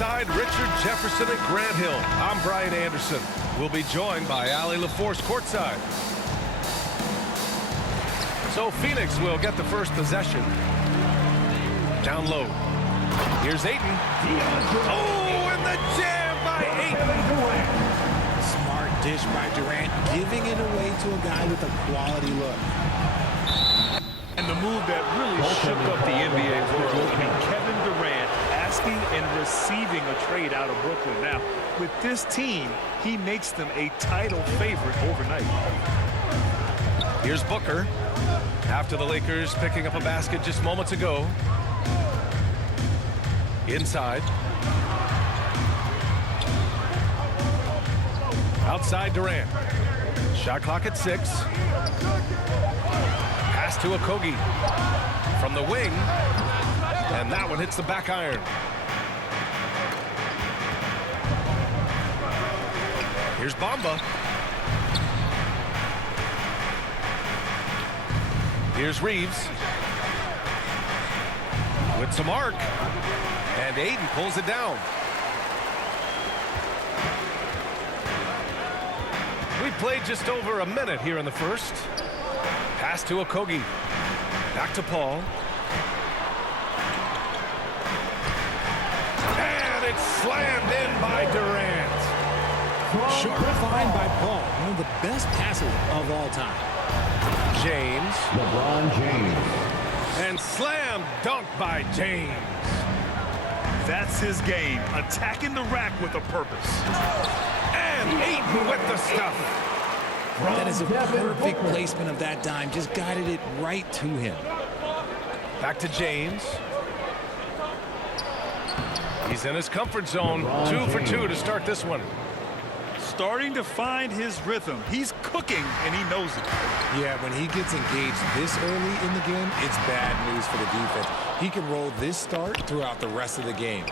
alongside Richard Jefferson and Grant Hill. I'm Brian Anderson. We'll be joined by Allie LaForce courtside. So Phoenix will get the first possession. Down low. Here's Ayton. Oh, and the jam by Ayton. Smart dish by Durant, giving it away to a guy with a quality look. And the move that really shook up the NBA world. I mean, Kevin Durant asking and receiving a trade out of Brooklyn. Now, with this team, he makes them a title favorite overnight. Here's Booker. After the Lakers picking up a basket just moments ago. Inside. Outside Durant. Shot clock at 6. Pass to Okogie. From the wing. And that one hits the back iron. Here's Bamba. Here's Reeves. With some arc. And Ayton pulls it down. We played just over a minute here in the first. Pass to Okogie. Back to Paul. And it's slammed in by Durant. Sharp find by Paul, one of the best passes of all time. James. LeBron James. And slam dunk by James. That's his game, attacking the rack with a purpose. And Ayton with the stuff. That is a perfect placement of that dime. Just guided it right to him. Back to James. He's in his comfort zone. 2 for 2 to start this one. Starting to find his rhythm. He's cooking, and he knows it. Yeah, when he gets engaged this early in the game, it's bad news for the defense. He can roll this start throughout the rest of the game.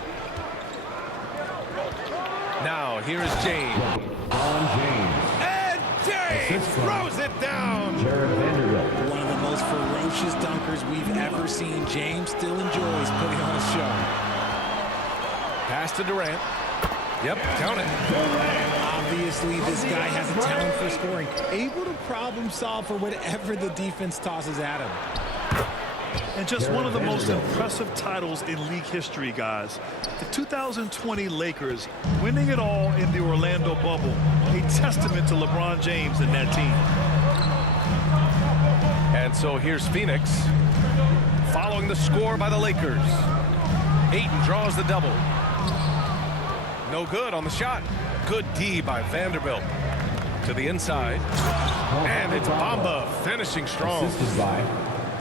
Now, here is James. LeBron James. And James throws it down. Jared Vanderbilt. One of the most ferocious dunkers we've ever seen. James still enjoys putting on a show. Pass to Durant. Yep, count it. Obviously, this guy has a talent for scoring. Able to problem solve for whatever the defense tosses at him. And just one of the most impressive titles in league history, guys. The 2020 Lakers winning it all in the Orlando bubble. A testament to LeBron James and that team. And so here's Phoenix. Following the score by the Lakers. Ayton draws the double. No good on the shot. Good D by Vanderbilt. To the inside. And it's Bamba finishing strong. Assisted by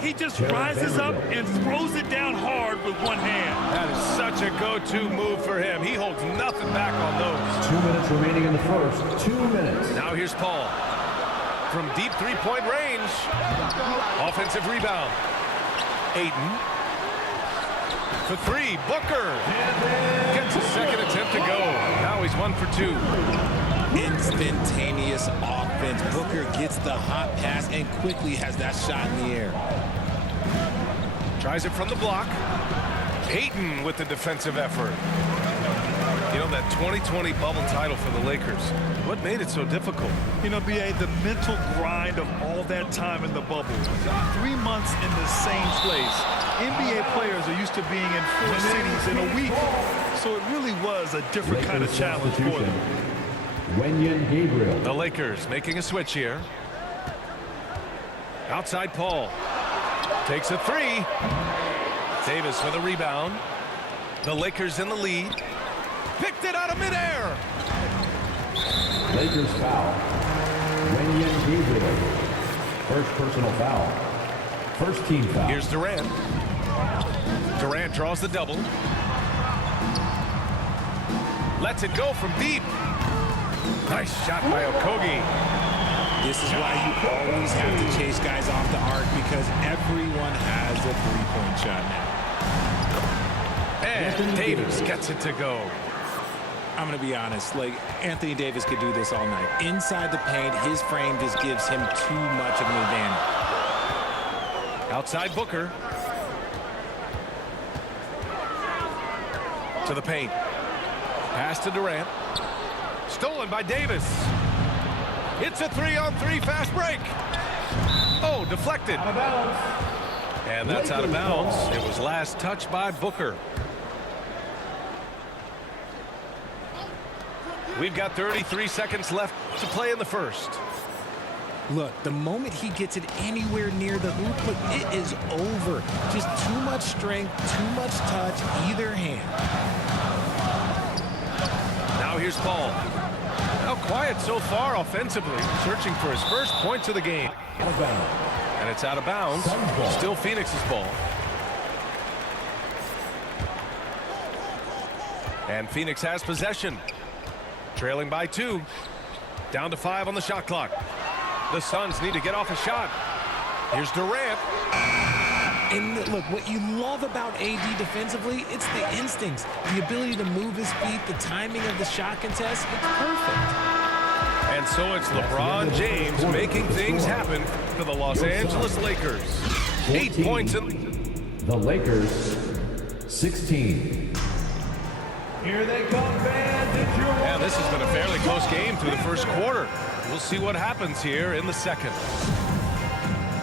He just rises up and throws it down hard with one hand. That is such a go-to move for him. He holds nothing back on those. 2 minutes remaining in the first. 2 minutes. Now here's Paul. From deep three-point range. Offensive rebound. Ayton. For 3, Booker. Gets a second attempt to go. Now he's 1 for 2. Instantaneous offense. Booker gets the hot pass and quickly has that shot in the air. Tries it from the block. Ayton with the defensive effort. You know, that 2020 bubble title for the Lakers. What made it so difficult? You know, B.A., the mental grind of all that time in the bubble. 3 months in the same place. NBA players are used to being in 4 cities in a week. So it really was a different kind of challenge for them. Wenyen Gabriel. The Lakers making a switch here. Outside Paul. Takes a 3. Davis with a rebound. The Lakers in the lead. Picked it out of midair. Lakers foul. Wenyen Gabriel. First personal foul. First team foul. Here's Durant. Durant draws the double. Lets it go from deep. Nice shot by Okogie. This is why you always have to chase guys off the arc, because everyone has a three-point shot now. And Davis gets it to go. I'm going to be honest, like, Anthony Davis could do this all night. Inside the paint, his frame just gives him too much of an advantage. Outside Booker. To the paint. Pass to Durant. Stolen by Davis. It's a 3-on-3 fast break. Oh, deflected. Out of bounds. And that's out of bounds. It was last touched by Booker. We've got 33 seconds left to play in the first. Look, the moment he gets it anywhere near the hoop, look, it is over. Just too much strength, too much touch, either hand. Now here's Paul. Now quiet so far offensively, searching for his first points of the game. Out of bounds. And it's out of bounds. Suns ball. Still Phoenix's ball. And Phoenix has possession. Trailing by 2. Down to 5 on the shot clock. The Suns need to get off a shot. Here's Durant. And look, what you love about AD defensively, it's the instincts, the ability to move his feet, the timing of the shot contest. It's perfect. And so it's LeBron James making things happen for the Los Angeles Lakers. 8 points in. The Lakers, 16. Here they come, fans. It's your And this has been a fairly close game through the first quarter. We'll see what happens here in the second.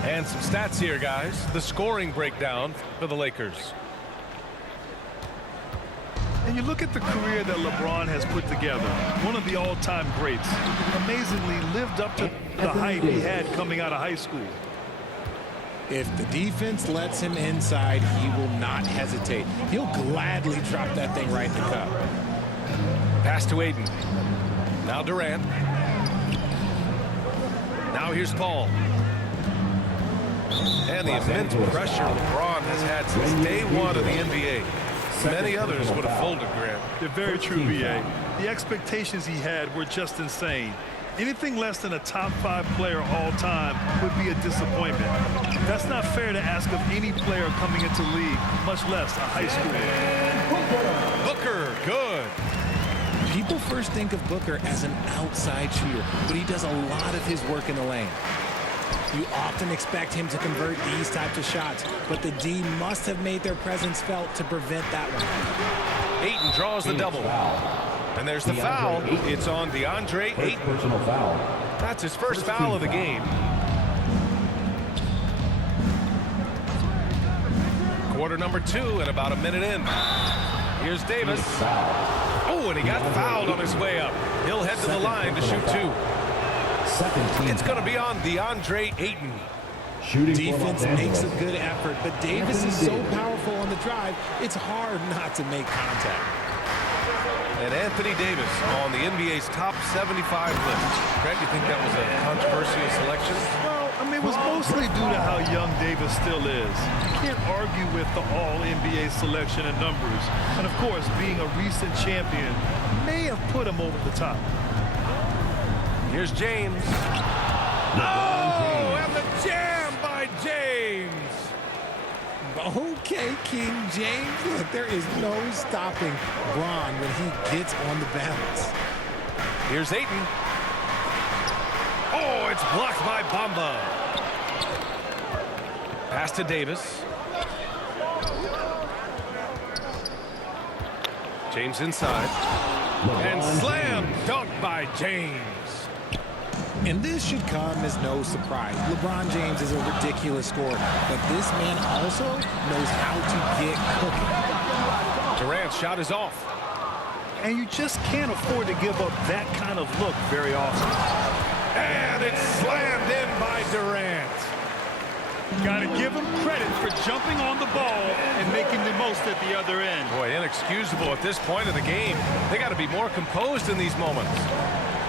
And some stats here, guys. The scoring breakdown for the Lakers. And you look at the career that LeBron has put together, one of the all-time greats. Amazingly lived up to the hype he had coming out of high school. If the defense lets him inside, he will not hesitate. He'll gladly drop that thing right in the cup. Pass to Aiden. Now Durant. Now here's Paul. And the immense pressure LeBron has had since day one of the NBA. Many others would have folded, Grant. They're very true, B.A. The expectations he had were just insane. Anything less than a top 5 player all time would be a disappointment. That's not fair to ask of any player coming into league, much less a high schooler. Booker, good. People first think of Booker as an outside shooter, but he does a lot of his work in the lane. You often expect him to convert these types of shots, but the D must have made their presence felt to prevent that one. Ayton draws the double. And there's the foul. It's on DeAndre Ayton. Personal foul. That's his first foul of the game. Quarter number 2 and about a minute in. Here's Davis. Oh, and he got fouled on his way up. He'll head to the line to shoot 2. It's going to be on DeAndre Ayton. Defense makes a good effort, but Davis is so powerful on the drive, it's hard not to make contact. And Anthony Davis on the NBA's top 75 list. Grant, you think that was a controversial selection? Well, I mean, it was mostly due to how young Davis still is. You can't argue with the all-NBA selection and numbers. And, of course, being a recent champion may have put him over the top. Here's James. Oh, and the jam by James. Okay, King James. Look, there is no stopping Bron when he gets on the bounce. Here's Ayton. Oh, it's blocked by Bamba. Pass to Davis. James inside. And slam dunk by James. And this should come as no surprise. LeBron James is a ridiculous scorer, but this man also knows how to get cooking. Durant's shot is off. And you just can't afford to give up that kind of look very often. And it's slammed in by Durant. Got to give him credit for jumping on the ball and making the most at the other end. Boy, inexcusable at this point of the game. They got to be more composed in these moments.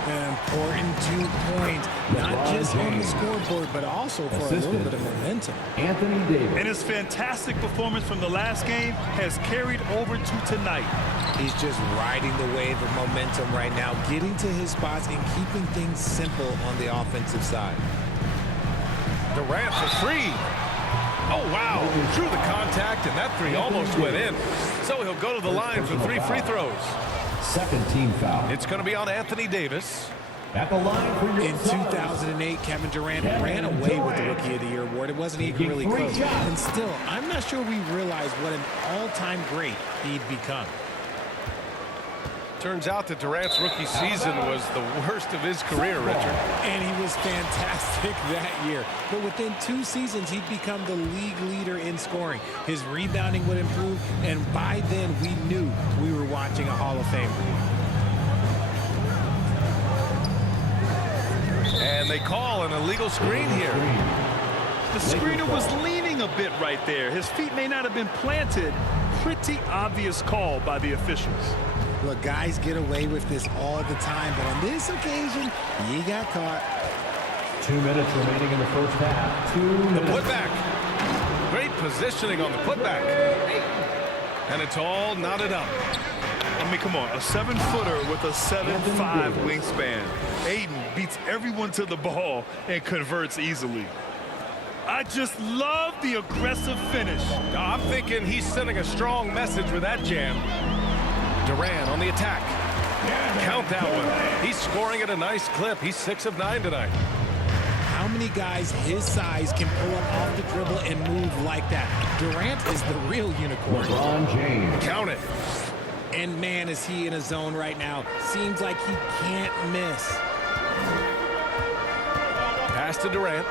An important 2 points, not just on the scoreboard, but also for a little bit of momentum. Anthony Davis. And his fantastic performance from the last game has carried over to tonight. He's just riding the wave of momentum right now, getting to his spots and keeping things simple on the offensive side. Durant for 3. Oh, wow. Drew the contact, and that 3 almost went in. So he'll go to the line for 3 free throws. Second team foul. It's going to be on Anthony Davis. At the line for your In 2008, Kevin Durant ran away with the Rookie of the Year award. It wasn't even really close. And still, I'm not sure we realize what an all-time great he'd become. Turns out that Durant's rookie season was the worst of his career, Richard. And he was fantastic that year. But within 2 seasons, he'd become the league leader in scoring. His rebounding would improve, and by then we knew we were watching a Hall of Famer. And they call an illegal screen here. The screener was leaning a bit right there. His feet may not have been planted. Pretty obvious call by the officials. Look, guys get away with this all the time, but on this occasion, he got caught. 2 minutes remaining in the first half. 2 The minutes. putback. Great positioning on the putback. And it's all knotted up. I mean, come on, a 7-footer with a 7'5" wingspan. Ayton beats everyone to the ball and converts easily. I just love the aggressive finish. I'm thinking he's sending a strong message with that jam. Durant on the attack. Count that one. He's scoring at a nice clip. He's 6 of 9 tonight. How many guys his size can pull up off the dribble and move like that? Durant is the real unicorn. LeBron James. Count it. And man, is he in a zone right now. Seems like he can't miss. Pass to Durant.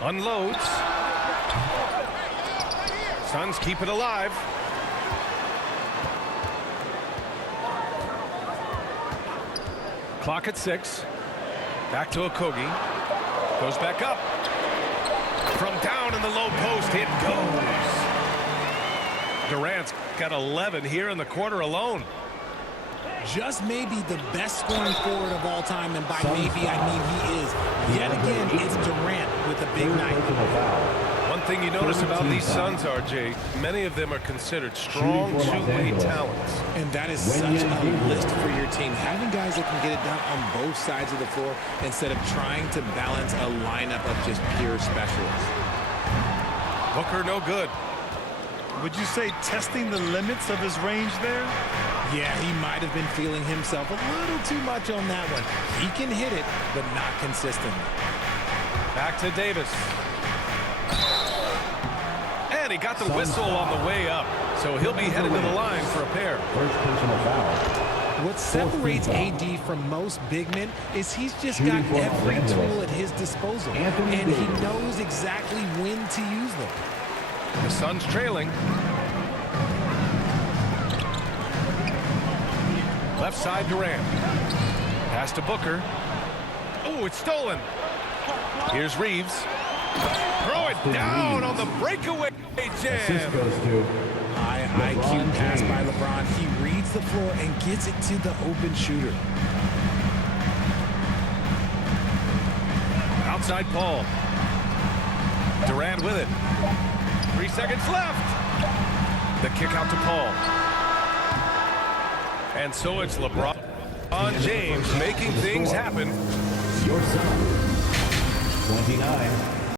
Unloads. Suns keep it alive. Clock at 6. Back to Okogie. Goes back up. From down in the low post, it goes. Durant's got 11 here in the quarter alone. Just maybe the best scoring forward of all time, and by maybe I mean he is. Yet again, it's Durant with a big night. One thing you notice about these Suns, RJ, many of them are considered strong two-way talents. And that is such a list for your team. Having guys that can get it done on both sides of the floor instead of trying to balance a lineup of just pure specialists. Booker no good. Would you say testing the limits of his range there? Yeah, he might have been feeling himself a little too much on that one. He can hit it, but not consistently. Back to Davis. And he got the whistle on the way up, so he'll be headed to the line for a pair. First personal foul. What separates AD from most big men is he's just got every tool at his disposal, and he knows exactly when to use them. The Suns trailing. Left side Durant. Pass to Booker. Oh, it's stolen. Here's Reeves. Throw it down on the breakaway Assist jam. goes to High IQ LeBron pass by James. LeBron. He reads the floor and gets it to the open shooter. Outside Paul. Durant with it. 3 seconds left. The kick out to Paul. And so it's LeBron James making things happen. your son. 29.